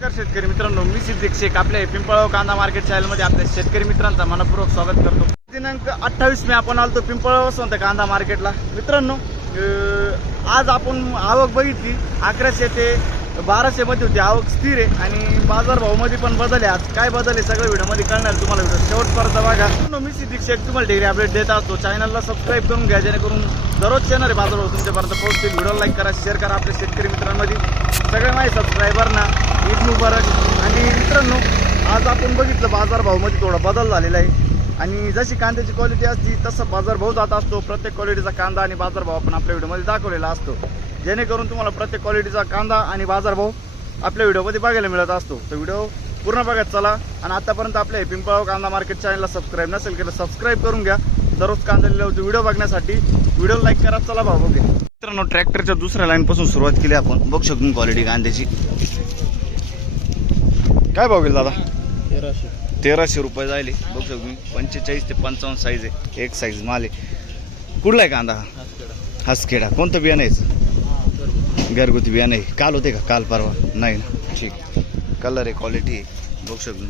नमस्कार शेतकरी मित्रांनो, मी सिद्दीक शेख आपल्या पिंपळगाव कांदा मार्केट चॅनलमध्ये आपल्या शेतकरी मित्रांचा मनपूर्वक स्वागत करतो। दिनांक 28 मे आपण आलतो पिंपळगाव वसंत कांदा मार्केटला। मित्रांनो, आज आपण आवक बघितली 1100 ते 1200 मध्ये होती आवक, स्थिर आहे आणि बाजारभाव मध्ये पण बदल आहे। आज काय बदल आहे सगळं व्हिडिओमध्ये कळणार तुम्हाला, व्हिडिओ शेवटपर्यंत बघा। मी सिद्दीक शेख तुम्हाला डेली अपडेट देत असतो। चॅनलला सबस्क्राईब करून घ्या जेणेकरून दररोज येणारे बाजारभाव तुमच्यापर्यंत पोहोचतील। व्हिडिओ लाईक करा, शेअर करा आपल्या शेतकरी मित्रांमध्ये, सगळ्या माझ्या सबस्क्रायबरना ईद मुबारक। आणि मित्रांनो, आज आपण बघितलं बाजारभावामध्ये थोडा बदल झालेला आहे आणि जशी कांद्याची क्वालिटी असते तसा बाजारभाव जात असतो। प्रत्येक क्वालिटीचा कांदा आणि बाजारभाव आपण आपल्या व्हिडिओमध्ये दाखवलेला असतो, जेणेकरून तुम्हाला प्रत्येक क्वालिटीचा कांदा आणि बाजारभाव आपल्या व्हिडिओमध्ये बघायला मिळत असतो। तर व्हिडिओ पूर्ण बघत चला आणि आतापर्यंत आपल्या पिंपळगाव कांदा मार्केट चॅनलला सबस्क्राईब नसेल केलं सबस्क्राईब करून घ्या दररोज कांदा लिहिलेला व्हिडिओ बघण्यासाठी। व्हिडिओ लाईक करा, चला भाऊ बघूया। मित्रांनो, ट्रॅक्टरच्या दुसऱ्या लाईन पासून सुरुवात केली आपण। बघू शकतो क्वालिटी कांद्याची। काय भाव गेला दादा? 1300 रुपये जायले। बघू शकतो 45 ते 55 साईज आहे, एक साईज माल आहे। कुठला आहे कांदा? हसखेडा। कोणतं बियाणं आहे? घरगुती बियाणं आहे। काल होते का? काल परवा नाही ना? ठीक। कलर आहे, क्वालिटी आहे, बघू शकतो।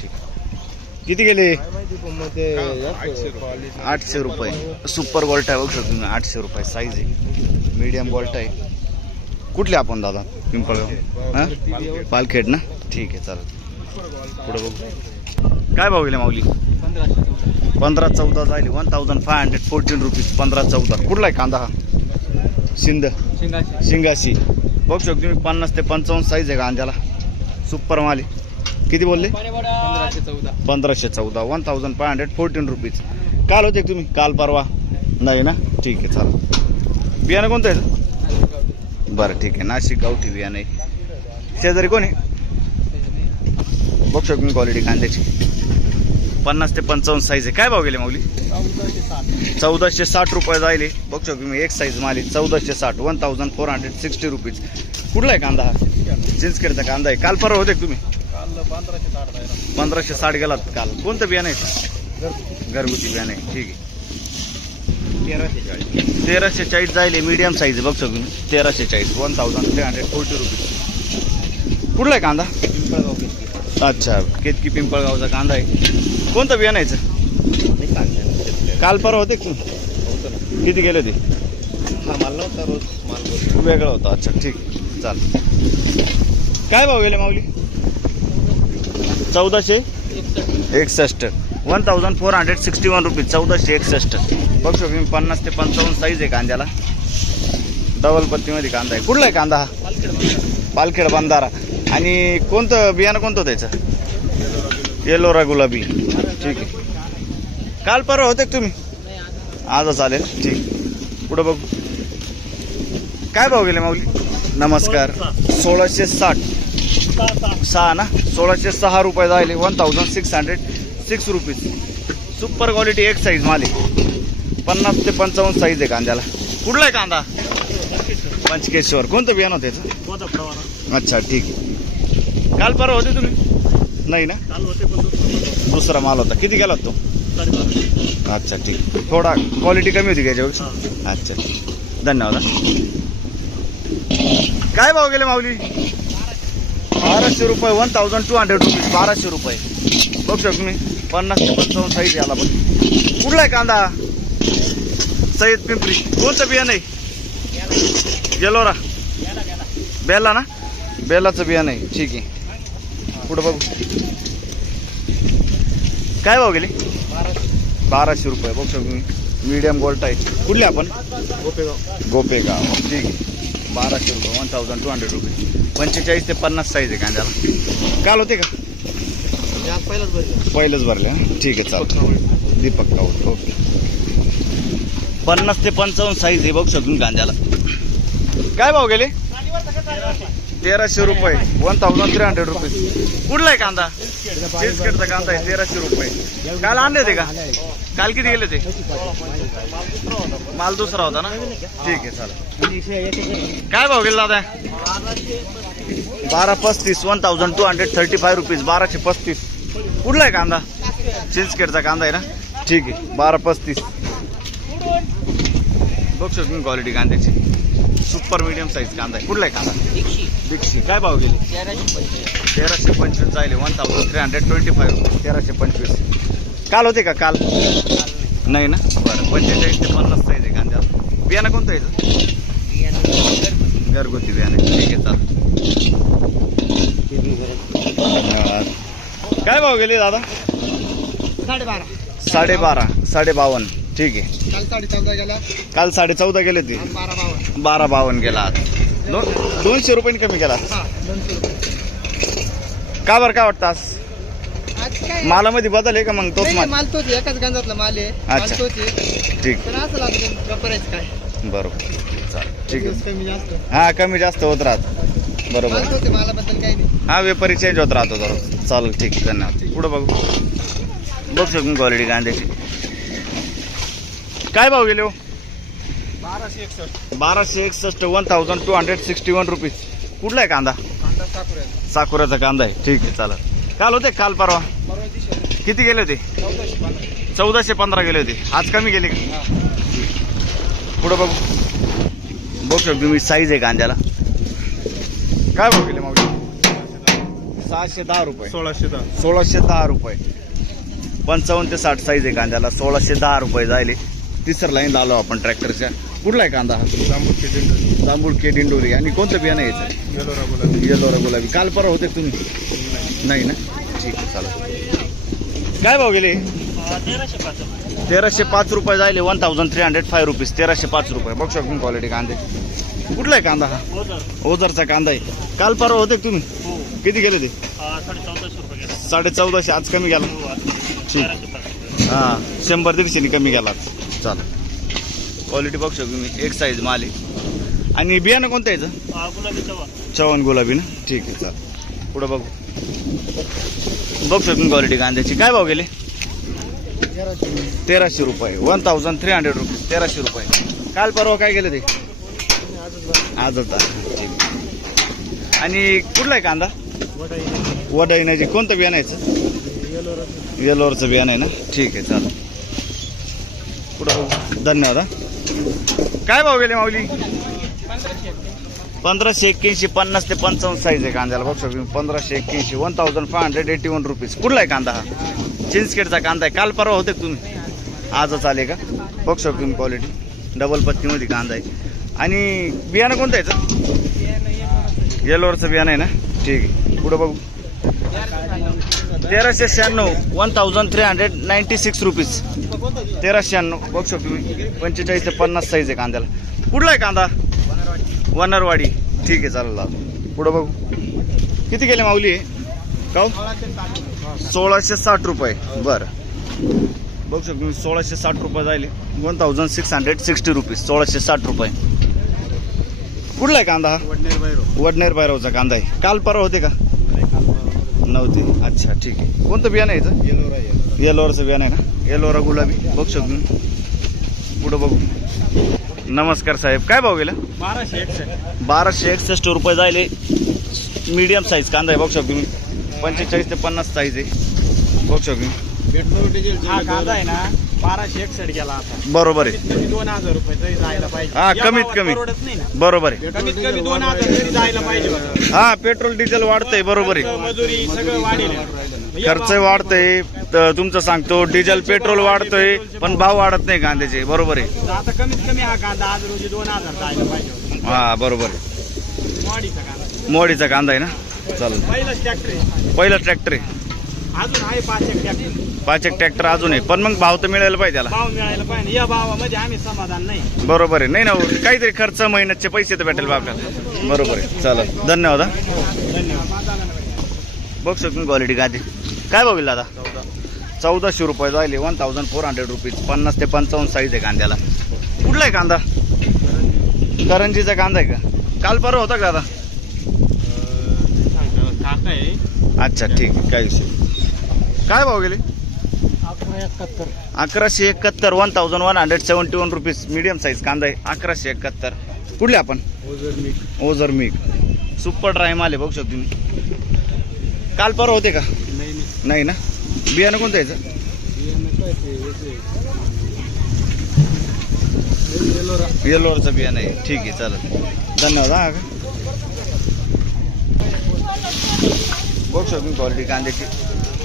ठीक। किती गेले? 800 रुपये। सुपर गोल्ट आहे, बघू शकतो 800 रुपये साईज आहे, मीडियम गोल्ट आहे। कुठले आपण दादा? पिंपळगाव। हां, पालखेड ना? ठीक आहे, चालेल। पुढे बघू काय भाव गेले माऊली? 15-14 जायले। 1514 रुपीज। 15-14। कुठला आहे कांदा हा? शिंगाशी। बघू शकतो तुम्ही 50 ते 55 साईज आहे कांद्याला, सुपर माल आहे। किती बोलले? 1514। 1514 रुपीज। काल होते तुम्ही? काल परवा नाही ना? ठीक आहे, चालेल। बियाणं कोणतं आहे? बरं, ठीक आहे, नाशिक गावठी बियाणं आहे। शेजारी कोण आहे? बघू शकतो मी क्वालिटी कांद्याची। 50 ते 55 साईज आहे। काय भाव गेले माऊली? 1460 रुपये जायले। बघू शकतो मी एक साईज माल आहे, 1460। 1460 रुपीज। कुठला आहे कांदा हा? चिंचखेडचा कांदा आहे। काल परवा होते तुम्ही? 1560 गेलात काल। कोणतं बियाणं आहे? घरगुती बियाणं आहे, ठीक आहे। 1340 जायले, मीडियम साईज आहे। बघू शकतो मी 1340। 1340 रुपीज। कुठला आहे कांदा? अच्छा, केतकी पिंपळगावचा कांदा आहे। कोणतं बियाणं यायचं? काल परवा होते की? किती गेले होते? वेगळा होता। अच्छा, ठीक, चाल। काय भाव गेले माऊली? 1461। 1461 रुपीज। 1461। बघू शकतो मी 50 ते 55 साईज आहे कांद्याला, डबल पत्तीमध्ये कांदा आहे। कुठला आहे कांदा हा? पालखेड बंधारा। आणि कोणतं बियाणं कोणतं त्याचं? येलोरा गुलाबी, ठीक आहे। काल परवा होते तुम्ही? आज चालेल, ठीक। पुढं बघू काय भाव गेले माऊली? नमस्कार। 1660 6 ना? 1606 रुपये जायले। 1606 रुपीज। सुपर क्वालिटी एक साईज माल आहे। 50 ते 55 साईज आहे कांद्याला। कुठला आहे कांदा? पंचकेश्वर। कोणतं बियाणं होतं त्याचं? अच्छा, ठीक आहे। काल परवा होते तुम्ही? नाही ना? दुसरा माल होता। किती गेला तो? अच्छा, ठीक। थोडा क्वालिटी कमी होती त्याच्यावर। अच्छा, धन्यवाद। काय भाव गेले माऊली? 1200 रुपये। 1200 रुपीज। 1200 रुपये। बघू शकतो मी 50 ते 55 साईज याला पण। कुठला आहे कांदा? सय्यद पिंपरी। कोणतं बियाणं आहे? येलोरा बेला ना? बेलाचं बियाणं आहे, ठीक आहे। पुढं बघू काय भाव गेले? 1200 रुपये। बघू शकतो मी मीडियम गोल्ट आहे। कुठले आपण? गोपेगाव, ठीक आहे। 1200 रुपये। 1200 रुपये। 45 ते 50 साईज आहे कांद्याला। काल होते का? पहिलंच भरले, ठीक आहे, चालतं। दीपक कावत, ओके। 50 ते 55 साईज आहे, बघू शकतो कांद्याला। काय भाव गेले? 1300 रुपये। 1300 रुपीज। कुठला आहे कांदा? चिंचखेडचा कांदा आहे, 1300 रुपये। काल आणले होते का? काल किती गेले ते? माल दुसरा होता ना? ठीक आहे, चालेल। काय भाव गेला दादा? 1235। 1235 रुपीज। 1235। कुठला आहे कांदा? चिंचखेडचा कांदा आहे ना? ठीक आहे, 1235। बघू शकतो क्वालिटी कांद्याची। सुपर मीडियम साईज कांदा आहे. कुठला आहे कांदा? दीक्षी. काय भाव गेले? 1325 जायले. 1325 रुपीज. 1325. काल होते का? काल नाही ना. बरं 45 ते 50 साईज आहे कांद्याला. बियाणं कोणतं आहे? घरगुती बियाणं. ठीक आहे चालेल. काय भाव गेले दादा? 12.5. ठीक आहे. काल 14.5 गेले ते. 12.52 गेला आज. 200 रुपयांनी कमी केला. का बरं काय वाटतं आज? मालामध्ये बदल आहे का मग? तोच माल तोच एकाच गंजातला माल आहे. अच्छा ठीक. पण असं लागतं काय बरोबर चालेल. ठीक आहे. कमी जास्त हा कमी जास्त होत राहत. बरोबर. मालाबद्दल काही नाही. हा व्यापारी चेंज होत राहतो दररोज. चालेल ठीक आहे. धन्यवाद. पुढं बघू शकून क्वालिटी कांद्याची. काय भाव गेले हो? 1261. 1261 रुपीज. कुठला आहे कांदा? साकुऱ्याचा कांदा आहे. ठीक आहे चालेल. काल होते काल परवा किती गेले होते? 1415 गेले होते. आज कमी गेले का? पुढं बघू शकतो मी. साईज आहे कांद्याला. काय भाव गेले मावली? 610 रुपये. 1610 रुपये. 55 ते 60 साईज आहे कांद्याला. 1610 रुपये जायले. तिसर लाईन आलो आपण ट्रॅक्टरच्या. कुठला आहे कांदा हा? जांभूळ के दिंडोरी. आणि कोणतं बियाणं यायचं? येलोरा गुलाबी. काल परवा होते तुम्ही? नाही ना. ठीक आहे चालेल. काय भाव गेले? 1305 रुपये जायले. 1305 रुपीज. 1305 रुपये. बघू शकतो क्वालिटी कांदे. कुठला आहे कांदा हा? ओझरचा कांदा आहे. काल परवा होते तुम्ही? किती गेले ते? 1450. आज कमी गेला. ठीक. हां 100-150 कमी गेला. चालेल. क्वालिटी बघू शकतो मी. एक साईज माल आहे. आणि बियाणं कोणतं यायचं? चव्हाण गुलाबी ना. ठीक आहे चालेल. पुढं बघू शकतो क्वालिटी कांद्याची. काय भाव गेले? 1300 रुपये. 1300 रुपीज. 1300 रुपये. काल परवा काय गेले ते? आजच. ठीक. आणि कुठला आहे कांदा? वडाईनाची. कोणतं बियाणं यायचं? येलोरचं बियाणं आहे ना. ठीक आहे चालेल. पुढं बघू. धन्यवाद. काय भाव गेले माऊली? 1581. 50 ते 55 साईज आहे कांद्याला. बघू शकतो 1581. 1581 रुपीज. कुठला आहे कांदा हा? चिंचखेडचा कांदा आहे. काल परवा होते तुम्ही? आजच आले का? बघू शकतो तुम्ही क्वालिटी. डबल पत्तीमध्ये कांदा आहे. आणि बियाणं कोणतं यायचं? येलोरचं बियाणं आहे ना. ठीक आहे. पुढं बघू. 1396. 1396 रुपीज. 1396. बघू शकतो मी. 45 ते 50 साईज आहे कांद्याला. कुठला आहे कांदा? वनरवाडी. ठीक आहे चालेल. पुढं बघू. किती गेले माऊली? का 1660 रुपये. बरं बघू शकतो मी. 1660 रुपये जायले. 1660 रुपीज. 1660 रुपये. कुठला आहे कांदा हा? वडनेर भैरवचा कांदा आहे. काल परवा होते का? नव्हते. अच्छा ठीक आहे. कोणतं बियाणं आहे याचं? येलोराचं बियाणं आहे ना. येलोरा गुलाबी. बघू शकतो मी. पुढं बघू. नमस्कार साहेब. काय भाव गेला? 1261 रुपये जायले. मीडियम साईज कांदा आहे. बघू शकतो मी. 45 ते 50 साईज आहे. बघू शकतो मी. हा कांदा आहे ना 1261 गेला आता. बरोबर आहे. 2000 रुपये तरी जायला पाहिजे. हा कमीत कमी. बरोबर आहे. कमीत कमी 2000 तरी जायला पाहिजे. हा पेट्रोल डिझेल वाढतंय. बरोबर आहे. मजुरी सगळं वाढेल. खर्च वाढतंय. तर तुमचं सांगतो डिझेल पेट्रोल वाढतोय पण भाव वाढत नाही कांद्याचे. बरोबर आहे. आता कमीत कमी हा कांदा आज रोजी 2000 जायला पाहिजे. हा बरोबर आहे. मोडीचा कांदा. मोडीचा कांदा आहे ना. चालेल. पहिलाच ट्रॅक्टर आहे. पहिला ट्रॅक्टर आहे. अजून आहे 5 ट्रॅक्टर. 5 ट्रॅक्टर अजून आहे. पण मग भाव तर मिळायला पाहिजे त्याला. भाव मिळायला पाहिजे. या भावामध्ये आम्ही समाधान नाही. बरोबर आहे. नाही ना काहीतरी खर्च मेहनतचे पैसे तर भेटेल आपल्याला. बरोबर आहे. चालेल. धन्यवाद. बघ शकतो क्वालिटी कांदे. काय भाव गेला दादा? 1400 रुपये जायले. 1400 रुपीज. 50 ते 55 साईज आहे कांद्याला. कुठला आहे कांदा? करंजीचा कांदा आहे का? काल परवा होता का दादा? अच्छा ठीक आहे. काय विषय. काय भाव गेले? 1171. 1171 रुपीज. मीडियम साईज कांदा आहे. 1171. कुठले आपण? ओझर मिक. सुपर ड्राय माल आहे. बघू शकतो तुम्ही. काल परवा होते का? नाही ना. बियाणं कोणतं यायचं? येलोरचं बियाणं आहे. ठीक आहे, चालेल, धन्यवाद. हा का बघू शकतो क्वालिटी कांद्याची,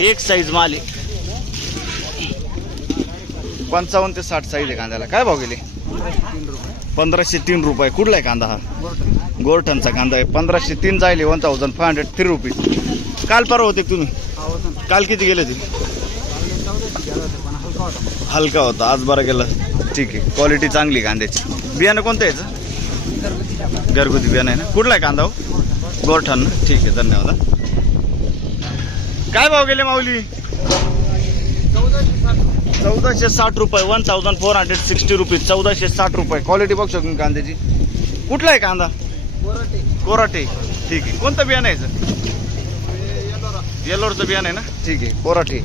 एक साईज माल आहे. 55 ते 60 साईज आहे कांद्याला. काय भाव गेले? 1503 रुपये. कुठला आहे कांदा हा? गोरठणचा कांदा आहे. 1503 जायले 1503 रुपीज. काल परवा होते तुम्ही? काल किती गेले ते? हलका होता, आज बरं गेला. ठीक आहे, क्वालिटी चांगली कांद्याची. बियाणं कोणतं याचं? घरगुती बियाणं आहे ना. कुठला आहे कांदा हो? गोरठण ना. ठीक आहे, धन्यवाद. काय भाव गेले माऊली? 1460 रुपये. 1460 रुपीज. 1460 रुपये. क्वालिटी बघू शकतो कांद्याची. कुठला आहे कांदा? कोराटे. ठीक आहे. कोणतं बियाणं आहे याचं? येलोरचं बियाणं आहे ना. ठीक आहे, कोराटे.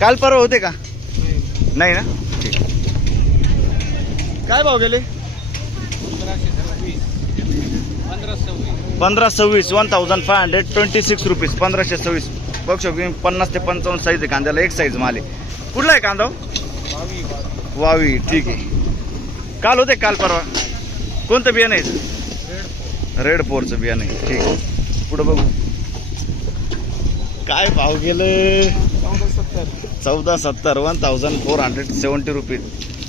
काल परवा होते का? नाही ना. ठीक. काय भाव गेले? 1526. 1526 रुपीज. 1526 बघू शकतो. 50 ते 55 साईज आहे कांद्याला. एक साईज माल आहे. कुठला आहे कांदा? वावी. ठीक आहे. काल होते, काल परवा. कोणतं बियाणं आहे? रेड फोरचं बियाणं आहे. ठीक आहे. पुढं बघू काय भाव गेलं. 1470. 1470 रुपीज.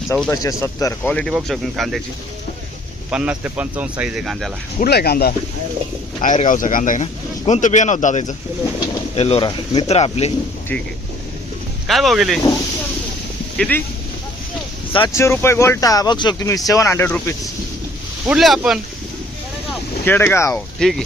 1470. क्वालिटी बघू शकतो कांद्याची. 50 ते 55 साईज आहे कांद्याला. कुठला आहे कांदा? आयरगावचा कांदा आहे ना. कोणतं बियाणं होतं दादाचं? एलोरा. मित्र आपले. ठीक आहे. काय भाव गेले? किती? 700 रुपये गोल्टा. बघू शकतो तुम्ही. 700 रुपीज. कुठले आपण? खेडगाव. ठीक आहे.